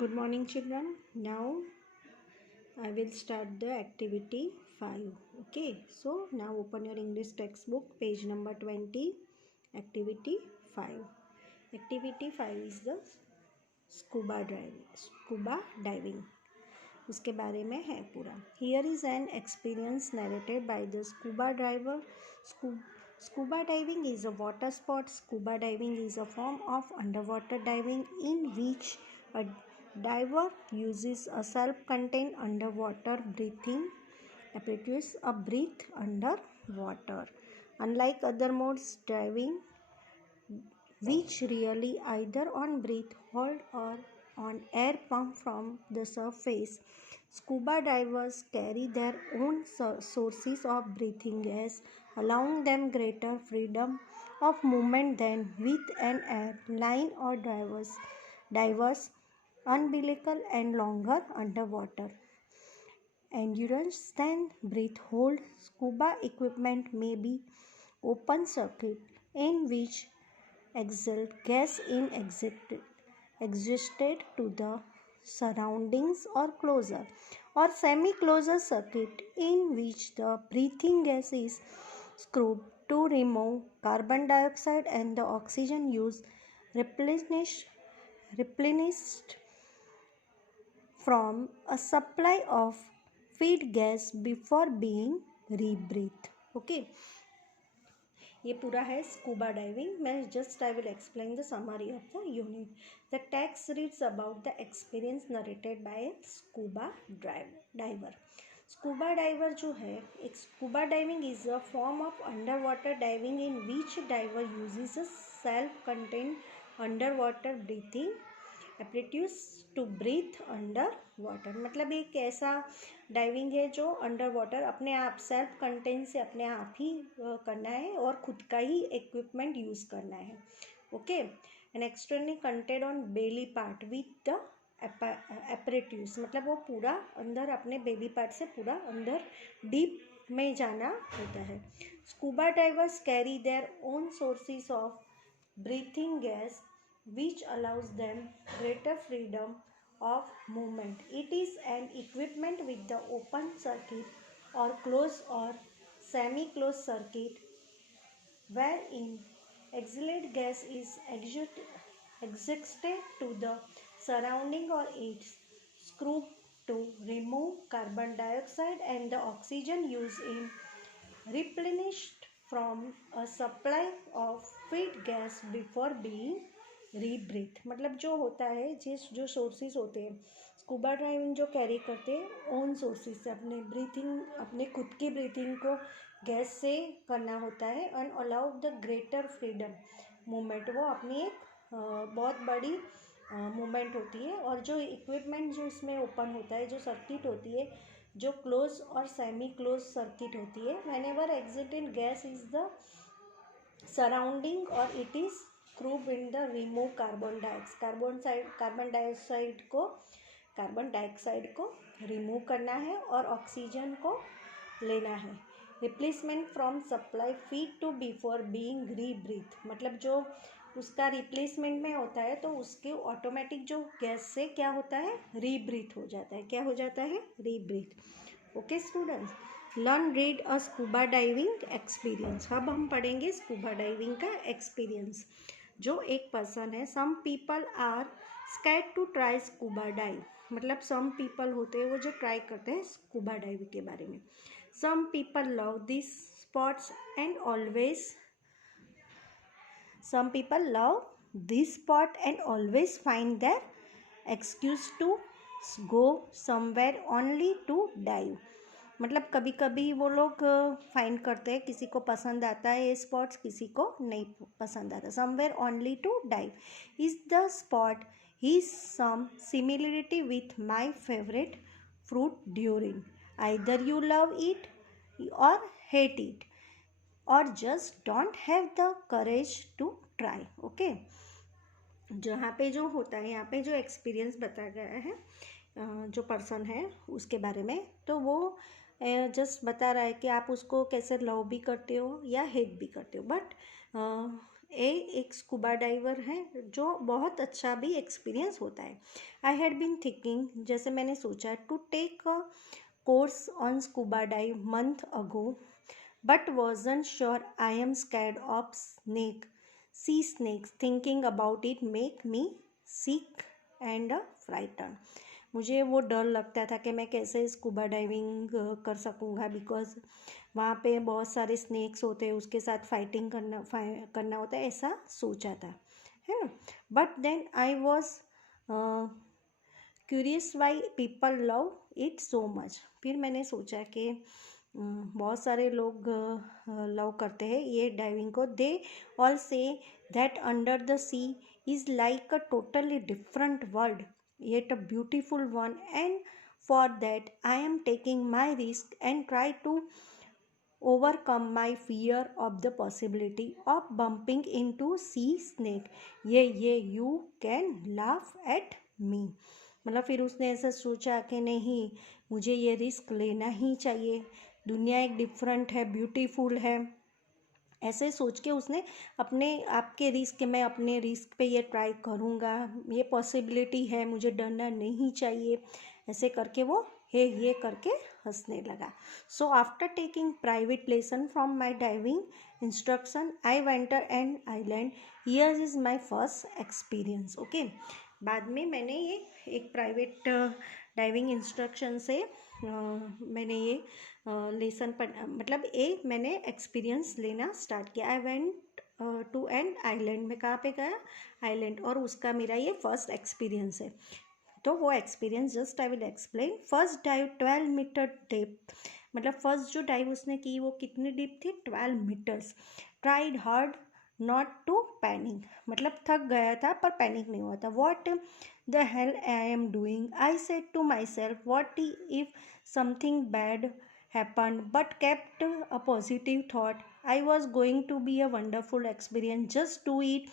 Good morning, children. Now I will start the activity 5. Okay, so now open your English textbook, page number 20, activity 5. Activity 5 is the scuba diving. उसके बारे में है पूरा. Here is an experience narrated by the scuba diver. Scuba diving is a water sport. Scuba diving is a form of underwater diving in which a diver uses a self-contained underwater breathing apparatus to breathe underwater. Unlike other modes diving, which really either on breath hold or on air pump from the surface, scuba divers carry their own sources of breathing gas, allowing them greater freedom of movement than with an airline or divers umbilical and longer underwater endurance than breath hold. Scuba equipment may be open circuit in which exhaled gas existed to the surroundings or closer or semi-closed circuit in which the breathing gas is screwed to remove carbon dioxide and the oxygen used replenished from a supply of feed gas before being rebreathed. Okay. ये पूरा है scuba diving. मैं just I will explain the summary of the unit. The text reads about the experience narrated by scuba diver. Scuba diver जो है, एक scuba diving is a form of under water diving in which diver uses a self contained under water breathing apparatus to breathe under water. मतलब एक ऐसा diving है जो under water अपने आप सेल्फ कंटेन से अपने आप ही करना है और खुद का ही इक्विपमेंट यूज़ करना है. Okay. And externally contained on belly part with the apparatus. मतलब वो पूरा अंदर अपने बेली पार्ट से पूरा अंदर डीप में जाना होता है. Scuba divers carry their own sources of breathing gas which allows them greater freedom of movement. It is an equipment with the open circuit or closed or semi-closed circuit wherein exhaled gas is exhausted to the surrounding or its screwed to remove carbon dioxide and the oxygen used in replenished from a supply of feed gas before being रीब्रीथ. मतलब जो होता है जो sources होते हैं scuba diving जो carry करते हैं ओन सोर्सेज से अपने ब्रीथिंग अपने खुद की ब्रीथिंग को गैस से करना होता है and allow the greater freedom movement. वो अपनी एक बहुत बड़ी मूवमेंट होती है. और जो इक्विपमेंट जो इसमें ओपन होता है, जो सर्किट होती है, जो क्लोज और सेमी क्लोज सर्किट होती है, whenever excited gas is the surrounding और it is crew in the remove carbon dioxide को रिमूव करना है और ऑक्सीजन को लेना है. Replacement from supply feed to before being rebreathe. मतलब जो उसका रिप्लेसमेंट में होता है तो उसके ऑटोमेटिक जो गैस से क्या होता है, रीब्रीथ हो जाता है. क्या हो जाता है? Rebreathe. Okay students, learn read a scuba diving experience. अब हम पढ़ेंगे स्कूबा डाइविंग का एक्सपीरियंस. जो एक पर्सन है, some people are scared to try scuba dive. मतलब सम पीपल होते हैं वो जो ट्राई करते हैं स्कूबा डाइव के बारे में. Some people love this spots and always some people love this spot and always find their excuse to go somewhere only to dive. मतलब कभी कभी वो लोग फाइंड करते हैं, किसी को पसंद आता है ये स्पॉट्स, किसी को नहीं पसंद आता. Somewhere only to dive. Is the spot ही some similarity with my favourite fruit durian. Either you love it और हेट इट और just don't have the courage to try. Okay. जहाँ पे जो होता है, यहाँ पे जो एक्सपीरियंस बताया गया है जो पर्सन है उसके बारे में, तो वो जस्ट बता रहा है कि आप उसको कैसे लव भी करते हो या हेट भी करते हो. बट एक स्कूबा डाइवर है जो बहुत अच्छा भी एक्सपीरियंस होता है। आई हैड बीन थिंकिंग, जैसे मैंने सोचा, to take a course on scuba dive month ago, but wasn't sure. I am scared of sea snakes. Thinking about it make me sick and frightened. मुझे वो डर लगता था कि मैं कैसे स्कूबा डाइविंग कर सकूँगा, बिकॉज वहाँ पे बहुत सारे स्नेक्स होते हैं, उसके साथ फाइटिंग करना होता है, ऐसा सोचा था, है ना। But then I was curious why people love it so much. फिर मैंने सोचा कि बहुत सारे लोग लव करते हैं ये डाइविंग को। They all say that under the sea is like a totally different world, yet a beautiful one, and for that I am taking my risk and try to overcome my fear of the possibility of bumping into sea snake. ये you can laugh at me। मतलब फिर उसने ऐसा सोचा कि नहीं, मुझे ये रिस्क लेना ही चाहिए, दुनिया एक डिफरेंट है, ब्यूटीफुल है, ऐसे सोच के उसने अपने आप के रिस्क, मैं अपने रिस्क पे ये ट्राई करूँगा, ये पॉसिबिलिटी है, मुझे डरना नहीं चाहिए, ऐसे करके वो ये करके हंसने लगा। So after taking private lesson from my diving instruction I went to and island, here is my first experience. Okay, बाद में मैंने ये एक प्राइवेट डाइविंग इंस्ट्रक्शन से मैंने ये लेसन पढ़, मतलब मैंने एक्सपीरियंस लेना स्टार्ट किया। I went to an island, में कहाँ पे गया, आइलैंड, और उसका मेरा ये फर्स्ट एक्सपीरियंस है। तो वो experience just I will explain. First dive 12 meter depth, मतलब फर्स्ट जो डाइव उसने की वो कितनी डीप थी, 12 meters. Tried hard not to panic, मतलब थक गया था पर पैनिक नहीं हुआ था। What the hell I am doing, I said to my self, what if something bad happened, but kept a positive thought. I was going to be a wonderful experience, just do it.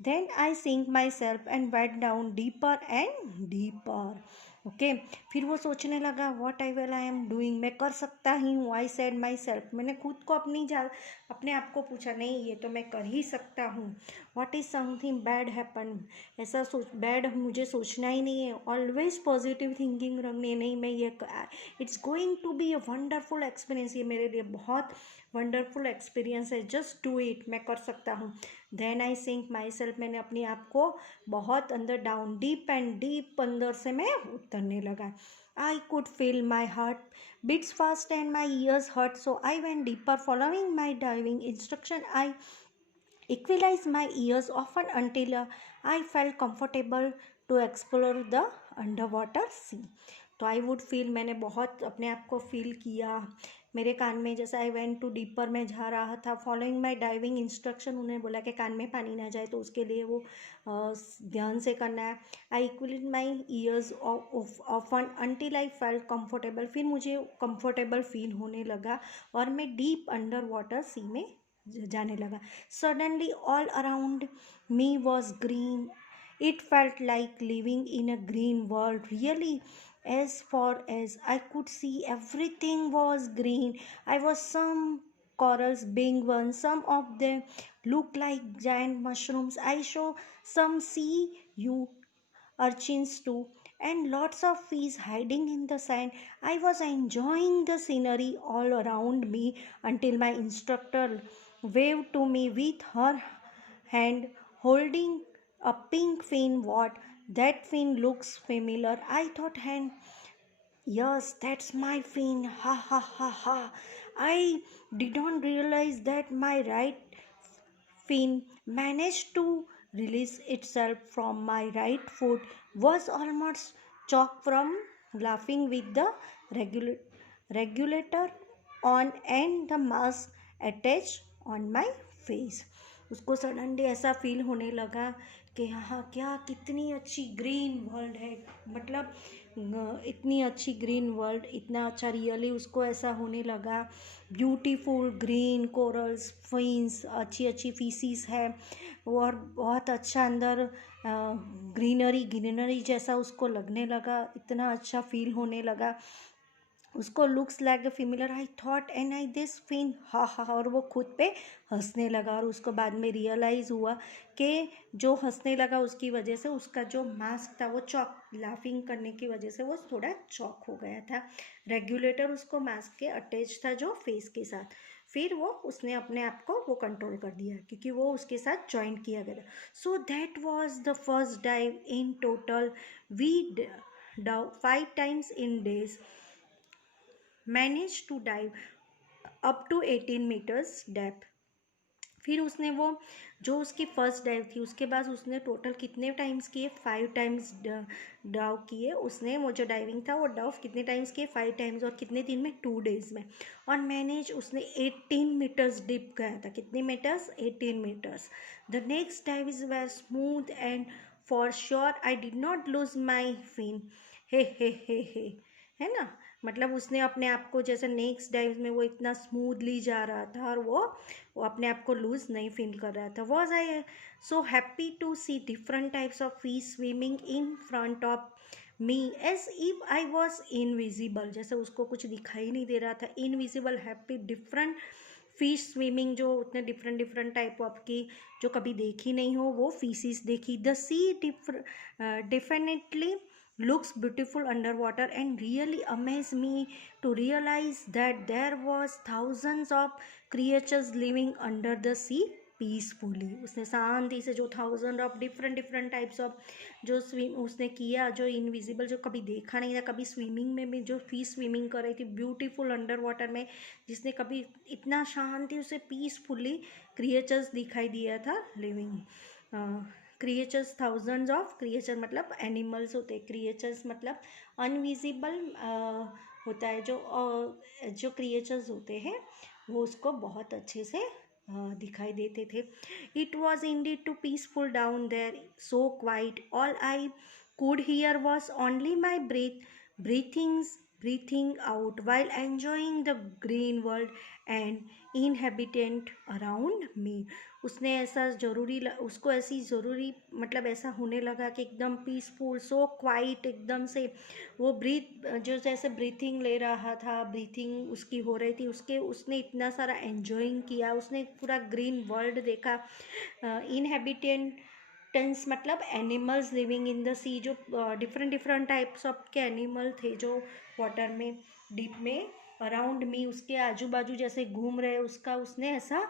Then I sink myself and went down deeper and deeper. Okay, फिर वो सोचने लगा, what I will I am doing, मैं कर सकता ही हूँ। I said my self, मैंने खुद को अपने आप को पूछा, नहीं ये तो मैं कर ही सकता हूँ। What is something bad happen, ऐसा बैड मुझे सोचना ही नहीं है, ऑलवेज पॉजिटिव थिंकिंग रखनी है, नहीं मैं ये it's going to be a wonderful experience, ये मेरे लिए बहुत वंडरफुल एक्सपीरियंस है, जस्ट डू इट, मैं कर सकता हूँ। Then I sink my self, मैंने अपने आप को बहुत अंदर, डाउन डीप एंड डीप अंदर से मैं उतरने लगा। I could feel my heart beats fast and my ears hurt, so I went deeper following my diving instruction. I equalize my ears often until I felt comfortable to explore the underwater sea. तो I would feel, मैंने बहुत अपने आप को feel किया मेरे कान में, जैसे आई वेंट टू डीपर, मैं जा रहा था, फॉलोइंग माई डाइविंग इंस्ट्रक्शन, उन्हें बोला कि कान में पानी ना जाए तो उसके लिए वो ध्यान से करना है। I equalised my ears often until I felt comfortable, फिर मुझे कंफर्टेबल फील होने लगा और मैं डीप अंडर वाटर सी में जाने लगा। Suddenly all around me was green, it felt like living in a green world, really as far as I could see everything was green. I was some corals, big ones, some of them looked like giant mushrooms. I saw some sea you urchins too, and lots of fish hiding in the sand. I was enjoying the scenery all around me until my instructor waved to me with her hand holding a pink fin. What, that fin looks familiar, I thought. Hand, yes, that's my fin. Ha ha ha ha. I did not realize that my right fin managed to release itself from my right foot. Was almost choked from laughing with the regulator on and the mask attached on my face. उसको suddenly ऐसा feel होने लगा कि हाँ, क्या कितनी अच्छी green world है, मतलब इतनी अच्छी ग्रीन वर्ल्ड, इतना अच्छा, रियली उसको ऐसा होने लगा। ब्यूटीफुल ग्रीन कोरल्स, फिन्स, अच्छी अच्छी फिशीज है, और बहुत अच्छा अंदर ग्रीनरी जैसा उसको लगने लगा, इतना अच्छा फील होने लगा। उसको looks like the familiar I thought and I this fin हा हा, और वो खुद पे हंसने लगा। और उसको बाद में रियलाइज़ हुआ कि जो हंसने लगा उसकी वजह से उसका जो मास्क था वो चौक, लाफिंग करने की वजह से वो थोड़ा चौक हो गया था। रेगुलेटर उसको मास्क के अटैच था जो फेस के साथ। फिर वो उसने अपने आप को वो कंट्रोल कर दिया क्योंकि वो उसके साथ ज्वाइन किया गया। So that was the first dive in total. We dove 5 times in days, managed to dive up to 18 meters depth। फिर उसने वो जो उसकी फर्स्ट डाइव थी उसके बाद उसने टोटल कितने टाइम्स किए, 5 times डाव किए उसने। वो जो डाइविंग था वो डाव कितने टाइम्स किए, 5 times, और कितने दिन में, 2 days में। और मैनेज उसने 18 मीटर्स डिप गया था। कितने metres, 18 metres. The next dive is very smooth and for sure I did not lose my fin. हे है ना, मतलब उसने अपने आप को जैसे नेक्स्ट डाइव में वो इतना स्मूथली जा रहा था और वो अपने आप को लूज नहीं फील कर रहा था। Was I so happy to see different types of fish swimming in front of me as if I was invisible, जैसे उसको कुछ दिखाई नहीं दे रहा था। Invisible, happy, different fish swimming, जो उतने डिफरेंट डिफरेंट टाइप ऑफ की जो कभी देखी नहीं हो वो फिशेस देखी। The sea definitely looks beautiful underwater and really amazed me to realize that there was thousands of creatures living under the sea peacefully. उसने शांति से जो 1000 of different different types of जो स्विम उसने किया, जो इनविजिबल, जो कभी देखा नहीं था, कभी स्विमिंग में भी जो फिश स्विमिंग कर रही थी ब्यूटीफुल अंडर वाटर में, जिसने कभी इतना शांति उसे पीसफुली क्रिएचर्स दिखाई दिया था living. Creatures, thousands of creature मतलब एनिमल्स होते हैं, क्रिएचर्स मतलब अनविजिबल होता है। जो क्रिएचर्स होते हैं वो उसको बहुत अच्छे से दिखाई देते थे। It was indeed too peaceful down there, so quiet, all I could hear was only my breathing out while enjoying the green world and inhabitant around me। उसने ऐसा उसको ऐसी ज़रूरी मतलब ऐसा होने लगा कि एकदम पीसफुल, सो क्वाइट, एकदम से वो जो जैसे ब्रीथिंग ले रहा था, ब्रीथिंग उसकी हो रही थी, उसने इतना सारा एन्जॉइंग किया, उसने पूरा ग्रीन वर्ल्ड देखा। इनहेबिटेंट्स मतलब एनिमल्स लिविंग इन द सी, जो डिफरेंट डिफरेंट टाइप्स ऑफ के एनिमल थे जो वाटर में, डीप में, अराउंड मी, उसके आजू बाजू जैसे घूम रहे, उसका उसने ऐसा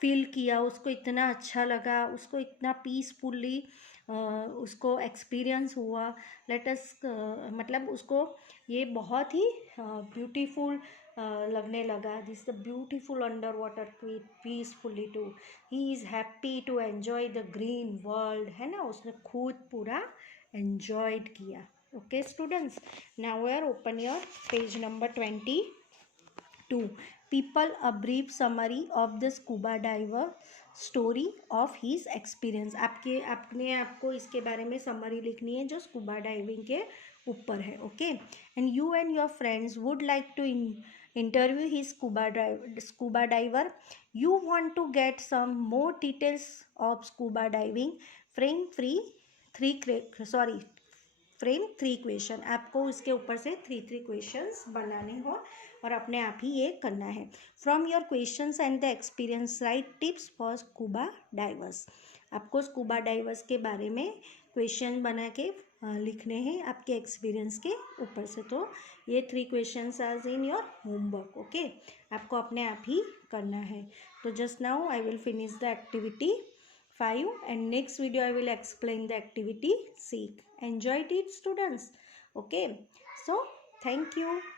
फील किया। उसको इतना अच्छा लगा, उसको इतना पीसफुली उसको एक्सपीरियंस हुआ। लेटस मतलब उसको ये बहुत ही ब्यूटीफुल लगने लगा। This the beautiful under water peacefully too, he is happy to enjoy the green world, है ना, उसने खुद पूरा एन्जॉयड किया। Okay students, now we are open your page number 22। people a brief summary of the scuba diver story of his experience। आपने आपको इसके बारे में समरी लिखनी है जो स्कूबा डाइविंग के ऊपर है। Okay, and you and your friends would like to interview his scuba diver, you want to get some more details of scuba diving, frame 3 question, आपको उसके ऊपर से 3 क्वेश्चंस बनाने हो और अपने आप ही ये करना है। From your questions and the experience right tips for scuba divers. आपको स्कूबा डाइवर्स के बारे में क्वेश्चन बना के लिखने हैं आपके एक्सपीरियंस के ऊपर से। तो ये 3 questions are in your homework. Okay, आपको अपने आप ही करना है। तो just now I will finish the activity 5 and next video I will explain the activity 6. Enjoyed it students? Okay, so thank you.